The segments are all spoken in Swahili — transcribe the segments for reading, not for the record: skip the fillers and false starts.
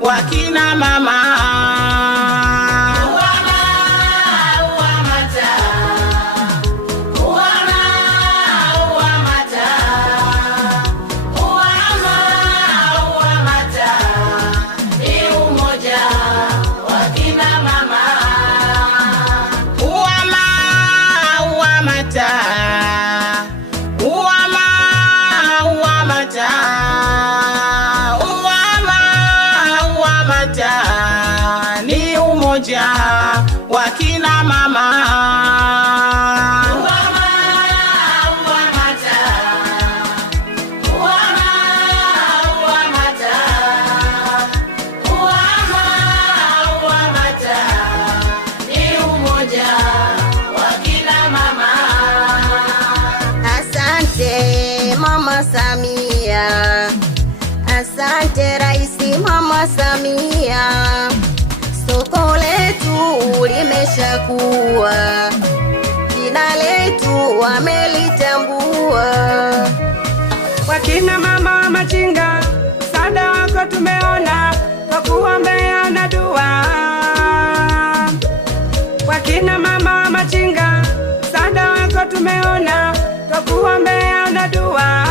wakina mama. Ni umoja wakina mama. Asante Mama Samia, asante Raisi Mama Samia, soko letu limeshakuwa, jina letu wamelitambua. Wakina mama wa machinga, msaada wako tumeona, twakuombea na dua. Wakina mama wa machinga, msaada wako tumeona, twakuombea na dua.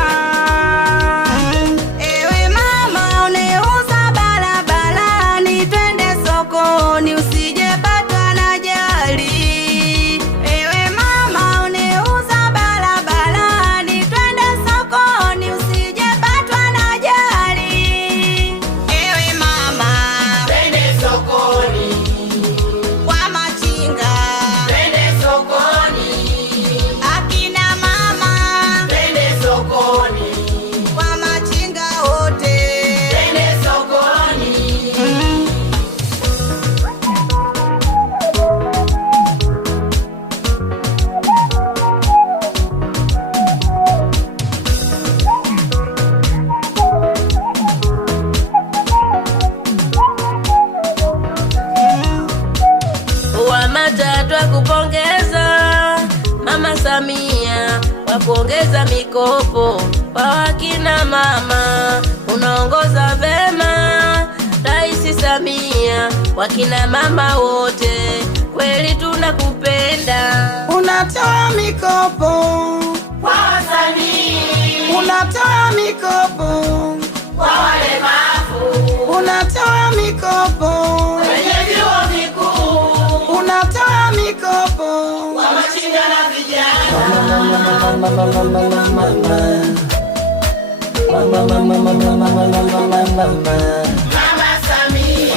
Ewe mama uneuza barabarani, twende sokoni usijepatwa na ajali. Ewe mama uneuza barabarani, twende sokoni usijepatwa na ajali. Ewe mama twende sokoni, wa machinga twende sokoni, akina mama twende sokoni, wa machinga wote twende sokoni. Wamata twakupongeza Mama Samia, wapongeza mikopo kwa wakina mama, unaongoza vema Raisi Samia, wakina mama wote kweli tunakupenda. Unatoa mikopo Kwa wasanii, unatoa mikopo kwa walemavu, unatoa mikopo wenye vyuo vikuu, unatoa mikopo kwa machinga na vijana. Mama Samia,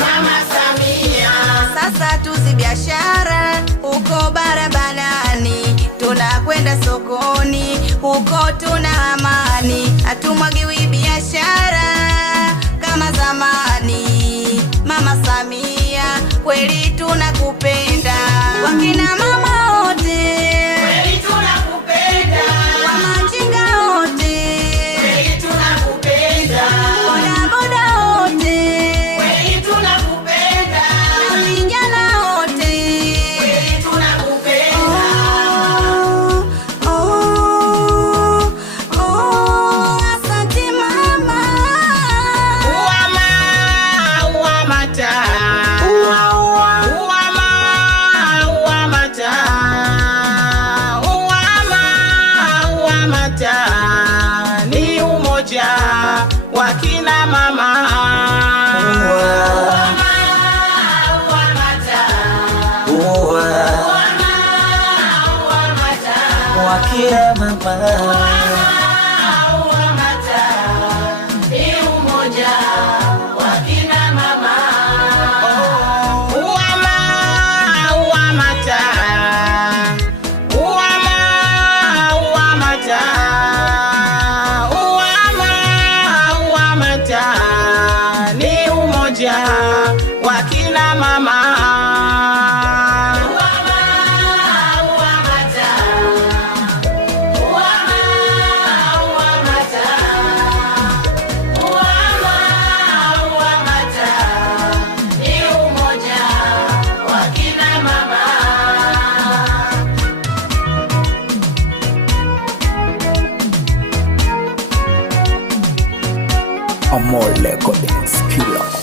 Mama Samia. Sasa tuzi biashara huko barabarani, tunakwenda sokoni huko tuna amani, hatumwagiwi biashara kama zamani. Mama Samia kweli tunakupenda, wakina mama wote Kweli tunakupenda, wa machinga wote, kweli tunakupenda, bodaboda wote, kweli tunakupenda, na vijana wote. kweli tunakupenda. Asante mama. Uwamata ni umoja wakina mama. Wakina mama. Ni umoja wakina mama. Amole Codex Killer.